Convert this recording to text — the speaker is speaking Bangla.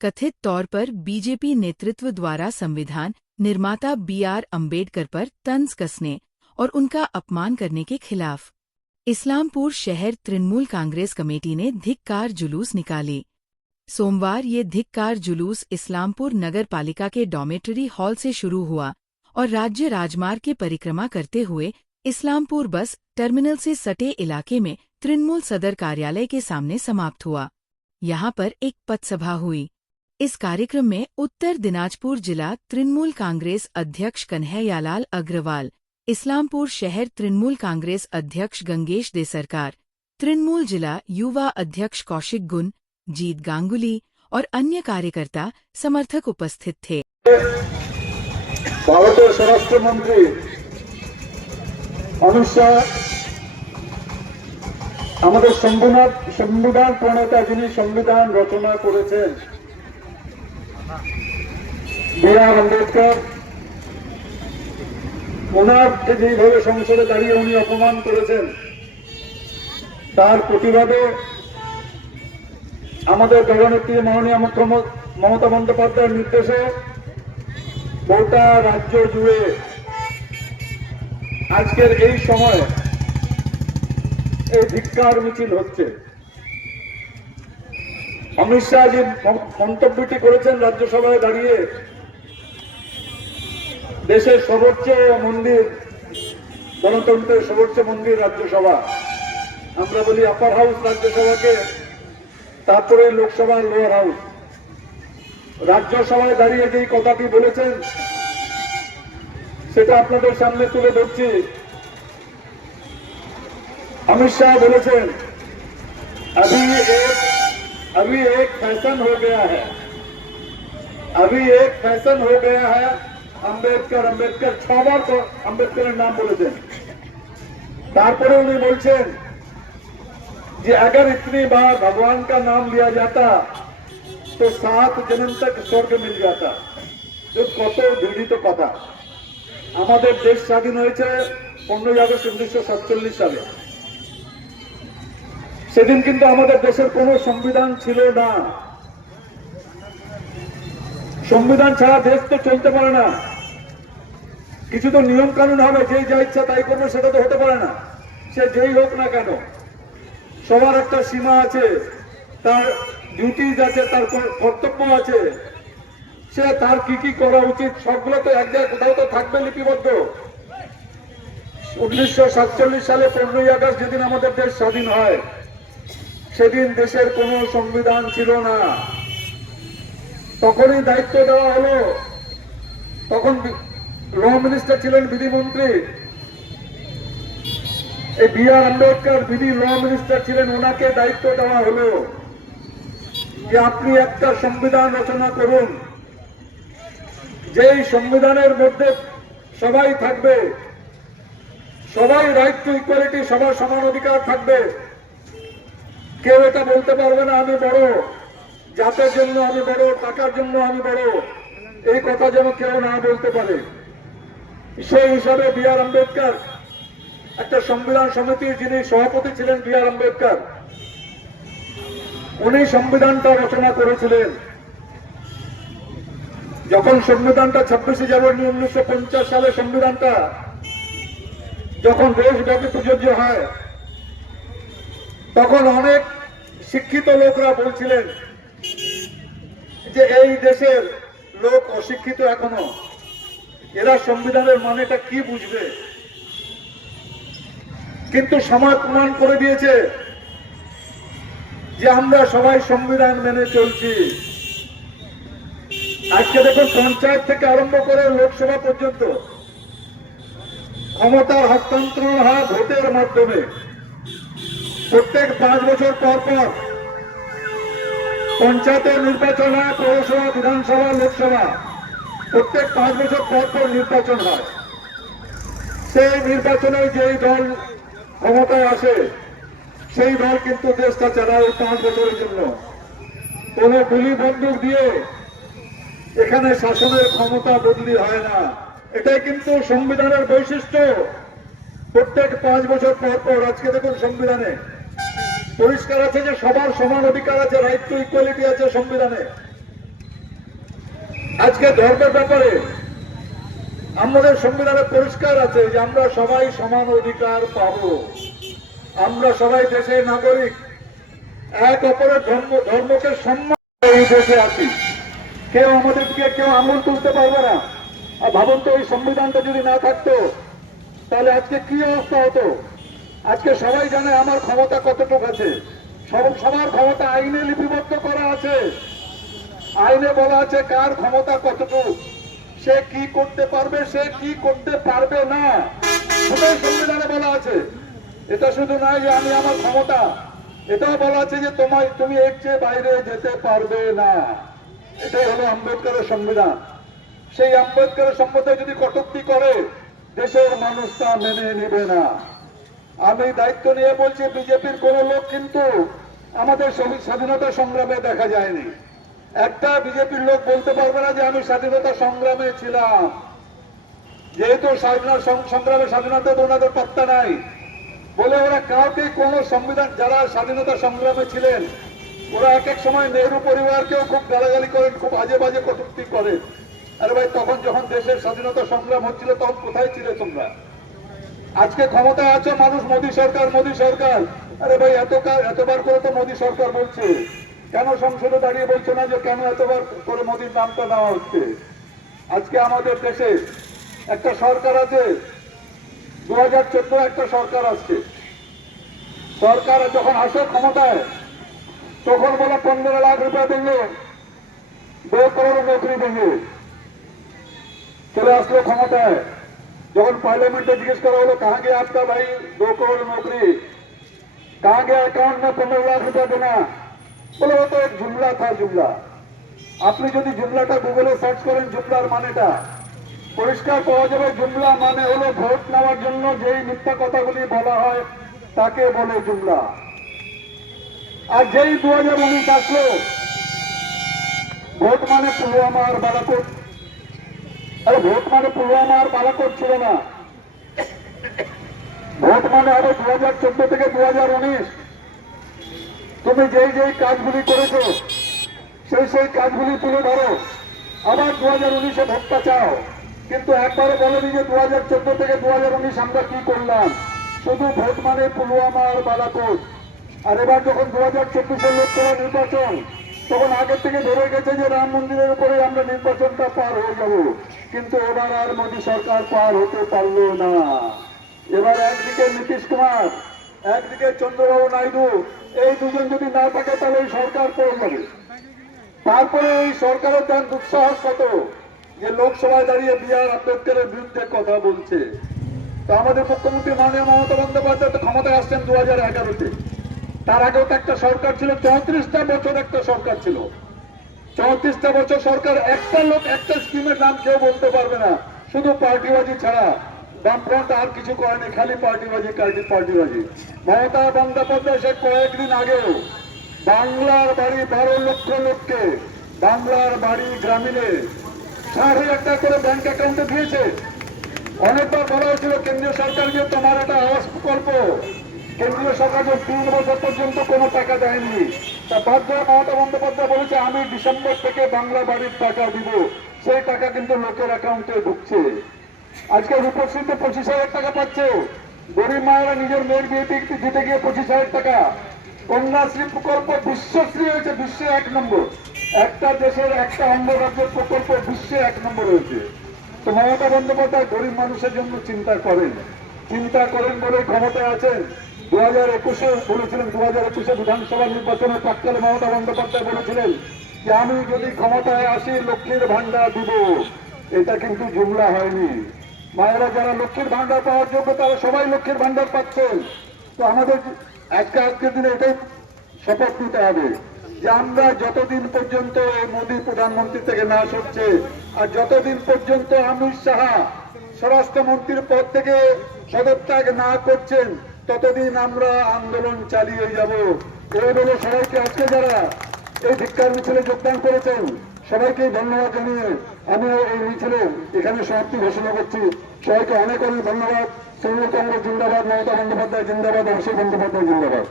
कथित तौर पर बीजेपी नेतृत्व द्वारा संविधान निर्माता B.R. अम्बेडकर पर तंज कसने और उनका अपमान करने के खिलाफ इस्लामपुर शहर तृणमूल कांग्रेस कमेटी ने धिक्कार जुलूस निकाले। सोमवार ये धिक्कार जुलूस इस्लामपुर नगर पालिका के डॉमेटरी हॉल से शुरू हुआ और राज्य राजमार्ग की परिक्रमा करते हुए इस्लामपुर बस टर्मिनल से सटे इलाके में तृणमूल सदर कार्यालय के सामने समाप्त हुआ। यहाँ पर एक पथसभा हुई। इस कार्यक्रम में उत्तर दिनाजपुर जिला तृणमूल कांग्रेस अध्यक्ष कन्हैयालाल अग्रवाल, इस्लामपुर शहर तृणमूल कांग्रेस अध्यक्ष गंगेश दे सरकार, तृणमूल जिला युवा अध्यक्ष कौशिक गुन, जीत गांगुली और अन्य कार्यकर्ता समर्थक उपस्थित थे। भारतीय स्वराष्ट्र मंत्री अमित शाह আমাদের সংবিধান প্রণেতা যিনি সংবিধান রচনা করেছেন B.R. আম্বেদকর, ওনাকে যেভাবে সংসদে দাঁড়িয়ে উনি অপমান করেছেন তার প্রতিবাদে আমাদের দলনেত্রী মাননীয় মুখ্যমন্ত্রী মমতা বন্দ্যোপাধ্যায়ের নির্দেশে গোটা রাজ্য জুড়ে আজকের এই সময় এই ধিক্কার মিছিল হচ্ছে। অমিত শাহ যে মন্তব্যটি করেছেন রাজ্যসভায় দাঁড়িয়ে, দেশের সর্বোচ্চ মন্দির, গণতন্ত্রের সর্বোচ্চ মন্দির রাজ্যসভা, আমরা বলি আপার হাউস রাজ্যসভাকে, তারপরে লোকসভা লোয়ার হাউস। রাজ্যসভায় দাঁড়িয়ে যেই কথাটি বলেছেন সেটা আপনাদের সামনে তুলে ধরছি। अमित शाह बोले अभी एक फैशन हो गया है, अभी एक फैशन हो गया है। अम्बेडकर 6 बार तो अम्बेडकर नाम बोले। तारपरे उन्हें बोलছেন कि अगर इतनी बार भगवान का नाम लिया जाता तो 7 जन्म तक स्वर्ग मिल जाता। जो কত ঘৃণিত কথা। আমাদের দেশ স্বাধীন হয়েছে 15 আগস্ট 1947 সালে। সেদিন কিন্তু আমাদের দেশের কোনো সংবিধান ছিল না। সংবিধান ছাড়া দেশ তো চলতে পারে না। কিছু তো নিয়ম কানুন হবে, যেই যা ইচ্ছা তাই করবে, সেটা তো হতে পারে না। সে যেই হোক না কেন, সবার একটা সীমা আছে, তার ডিউটিজ আছে, তার কর্তব্য আছে, সে তার কি কি করা উচিত সবগুলো তো এক জায়গায় কোথাও তো থাকবে লিপিবদ্ধ। 1947 সালে 15 আগস্ট যেদিন আমাদের দেশ স্বাধীন হয়, সেদিন দেশের কোনো সংবিধান ছিল না। তখনই দায়িত্ব দেওয়া হলো, তখন ল মিনিস্টার ছিলেন বিধিমন্ত্রী, এই B.R. আম্বেদকর বিধি ল মিনিস্টার ছিলেন, ওনাকে দায়িত্ব দেওয়া হলো যে আপনি একটা সংবিধান রচনা করুন, যেই সংবিধানের মধ্যে সবাই থাকবে, সবাই রাইট টু ইকুয়ালিটি, সবার সমান অধিকার থাকবে। কেউ এটা বলতে পারবে না আমি বড়, জাতের জন্য আমি বড়, টাকার জন্য আমি বড়, এই কথা যেন কেউ না বলতে পারে। সেই হিসাবে B.R. আম্বেদকর, একটা সংবিধান সমিতির যিনি সভাপতি ছিলেন B.R. আম্বেদকর, উনি সংবিধানটা রচনা করেছিলেন। যখন সংবিধানটা 26শে জানুয়ারি 1950 সালে সংবিধানটা যখন দেশব্যাপী প্রযোজ্য হয়, তখন অনেক শিক্ষিত লোকরা বলছিলেন যে এই দেশের লোক অশিক্ষিত এখনো, এরা সংবিধানের মানেটা কি বুঝবে। কিন্তু সমাজ প্রমাণ করে দিয়েছে যে আমরা সবাই সংবিধান মেনে চলছি। আজকে দেখুন, পঞ্চায়েত থেকে আরম্ভ করে লোকসভা পর্যন্ত ক্ষমতার হস্তান্তরণ হয় ভোটের মাধ্যমে। প্রত্যেক 5 বছর পর পর পঞ্চায়েতের নির্বাচন হয়, পৌরসভা, বিধানসভা, লোকসভা, প্রত্যেক 5 বছর পর পর নির্বাচন হয়। সেই নির্বাচনে যেই দল ক্ষমতায় আসে সেই দল কিন্তু দেশটা চালায় 5 বছরের জন্য। কোন গুলি বন্দুক দিয়ে এখানে শাসনের ক্ষমতা বদলি হয় না। এটাই কিন্তু সংবিধানের বৈশিষ্ট্য। প্রত্যেক 5 বছর পর পর, আজকে দেখুন সংবিধানে পরিষ্কার আছে যে সবার সমান অধিকার আছে, রাইট টু ইকুয়ালিটি আছে সংবিধানে। আজকে ধর্মের ব্যাপারে আমাদের সংবিধানে পরিষ্কার আছে যে আমরা সবাই সমান অধিকার পাবো, আমরা সবাই দেশের নাগরিক, এক অপরের ধর্মকে সম্মান এই দেশে আছি, কেউ আমাদেরকে কেউ আঙুল তুলতে পারবে না। আর ভাবুন তো এই সংবিধানটা যদি না থাকতো তাহলে আজকে কি অবস্থা হতো। আজকে সবাই জানে আমার ক্ষমতা কতটুকু আছে, সবার ক্ষমতা আইনে লিপিবদ্ধ করা আছে, আইনে বলা আছে কার ক্ষমতা কতটুকু, সে কি করতে পারবে, সে কি করতে পারবে না, সেটাই সংবিধানে বলা আছে। এটা শুধু নয় যে আমি আমার ক্ষমতা, এটাও বলা আছে যে তুমি এর চেয়ে বাইরে যেতে পারবে না। এটাই হলো আম্বেদকরের সংবিধান। সেই আম্বেদকরের সম্বন্ধে যদি কটূক্তি করে দেশের মানুষ তা মেনে নেবে না। আমি দায়িত্ব নিয়ে বলছি, বিজেপির কোন লোক কিন্তু আমাদের স্বাধীনতা সংগ্রামে দেখা যায়নি। একটা বিজেপির লোক বলতে পারবে না যে আমি স্বাধীনতা সংগ্রামে ছিলাম। যেহেতু সংগ্রামে স্বাধীনতা ওনাদের পাত্তা নাই বলে ওরা কাউকে কোন সংবিধান, যারা স্বাধীনতা সংগ্রামে ছিলেন ওরা এক এক সময় নেহরু পরিবারকেও খুব গালাগালি করেন, খুব বাজে বাজে কটূক্তি করে। আরে ভাই, তখন যখন দেশের স্বাধীনতা সংগ্রাম হচ্ছিল তখন কোথায় ছিলে তোমরা? আজকে ক্ষমতায় আছো, মানুষ মোদী সরকার মোদী সরকার। আরে ভাই, এতবার করে তো মোদী সরকার বলছে, কেন সংসদে দাঁড়িয়ে বলছো না যে কেন এতবার করে মোদীর নামটা নেওয়া হচ্ছে? আজকে আমাদের দেশে একটা সরকার আছে, 2014 একটা সরকার আসছে, সরকার যখন আসে ক্ষমতায় তখন বলে 15 লাখ রুপিয়া দেंगे, 2 करोड़ नौकरी देंगे। চলে আসলো ক্ষমতায়, যখন पार्लियामेंट में जिज्ञेस करा बोलो कहाँ गया आपका भाई 2 करोड़ नौकरी, कहाँ गया अकाउंट में 15 लाख रुपया देना? बोले वो तो एक जुमला था, जुमला। আপনি যদি জুমলাটা গুগলে সার্চ করেন জুমলার মানেটা পরিষ্কার পাওয়া যাবে। জুমলা মানে হলো ভোট নেওয়ার জন্য যেই মিথ্যা কথাগুলি বলা হয় তাকে বলে জুমলা। আর যেই 2019 আসলো, ভোট মানে পুলওয়ামা আর বালাকোট। আরে ভোট মানে পুলওয়ামা আর বালাকোট ছিল না, ভোট মানে হবে 2014 থেকে 2019 তুমি যেই যেই কাজগুলি করেছো সেই কাজগুলি তুলে ধরো, আবার 2019-এ ভোটটা চাও। কিন্তু একবারে বলেনি যে 2014 থেকে 2019 আমরা কি করলাম, শুধু ভোট মানে পুলওয়ামা আর বালাকোট। আর এবার যখন 2024-এর লোকসভা নির্বাচন, তখন আগের থেকে ধরে গেছে যে রাম মন্দিরের উপরে আমরা নির্বাচনটা পার হয়ে যাব। কিন্তু এবার আর মোদী সরকার পার হতে পারলো না। এবার একদিকে নীতিশ কুমার, একদিকে চন্দ্রবাবু নাইডু, এই দুজন যদি না থাকে তাহলে এই সরকার পড়ে যাবে। তারপরে এই সরকারের তার দুঃসাহস কত যে লোকসভায় দাঁড়িয়ে বি.আর. আম্বেদকরের বিরুদ্ধে কথা বলছে। তো আমাদের মুখ্যমন্ত্রী মাননীয় মমতা বন্দ্যোপাধ্যায় তো ক্ষমতায় আসছেন 2011-তে। তার আগেও তো একটা সরকার ছিল, 34টা বছর একটা সরকার ছিল। 34টা বছর সরকার, একটা লোক একটা স্কিমের নাম কেউ বলতে পারবে না, শুধু পার্টিবাজি ছাড়া। বামফ্রন্ট আর কিছু করেনি, খালি পার্টিবাজি পার্টিবাজি। মমতা বন্দ্যোপাধ্যায় সে কয়েকদিন আগেও বাংলার বাড়ি 12 লক্ষ লোককে বাংলার বাড়ি গ্রামীণে 60,000 টাকা করে ব্যাংক অ্যাকাউন্টে দিয়েছে। অনেকবার বলা হয়েছিল কেন্দ্রীয় সরকার যে তোমার একটা আবাস প্রকল্প, কেন্দ্রীয় সরকার 3 বছর পর্যন্ত কোনো টাকা দেয়নি। তা বাধ্য মমতা বন্দ্যোপাধ্যায় বলেছে আমি ডিসেম্বর থেকে বাংলা বাড়ির টাকা দিব, সেই টাকা কিন্তু লোকের অ্যাকাউন্টে ঢুকছে। আজকে রূপশ্রীতে 25,000 টাকা পাচ্ছে, গরিব মায়েরা নিজের মেয়ের বিয়ে দিতে গিয়ে 25,000 টাকা। কন্যাশ্রী প্রকল্প বিশ্বশ্রী হয়েছে, বিশ্বে 1 নম্বর। একটা দেশের একটা অঙ্গরাজ্যের প্রকল্প বিশ্বে 1 নম্বর হয়েছে। তো মমতা বন্দ্যোপাধ্যায় গরিব মানুষের জন্য চিন্তা করেন বলে ক্ষমতায় আছেন। 2021-এ বলেছিলেন, 2021-এ বিধানসভা নির্বাচনের প্রাক্কালে মমতা বন্দ্যোপাধ্যায় বলেছিলেন যে আমি যদি ক্ষমতায় আসি লক্ষ্মীর ভান্ডার দিব। এটা কিন্তু জুমলা হয়নি। মায়েরা যারা লক্ষ্মীর ভান্ডার পাওয়ার যোগ্য তারা সবাই লক্ষ্মীর ভান্ডার পাচ্ছেন। তো আমাদের আজকের দিনে এটাই শপথ নিতে হবে যে আমরা যতদিন পর্যন্ত মোদী প্রধানমন্ত্রী থেকে না সরছে আর যতদিন পর্যন্ত অমিত শাহ স্বরাষ্ট্রমন্ত্রীর পদ থেকে পদত্যাগ না করছেন ততদিন আমরা আন্দোলন চালিয়ে যাব। এই বলে সবাইকে, আজকে যারা এই ধিক্কার মিছিলে যোগদান করেছেন সবাইকে ধন্যবাদ জানিয়ে আমি এই মিছিলে এখানে সমাপ্তি ঘোষণা করছি। সবাইকে অনেক অনেক ধন্যবাদ। তৃণমূল কংগ্রেস জিন্দাবাদ, মমতা বন্দ্যোপাধ্যায় জিন্দাবাদ, অভিষেক বন্দ্যোপাধ্যায় জিন্দাবাদ।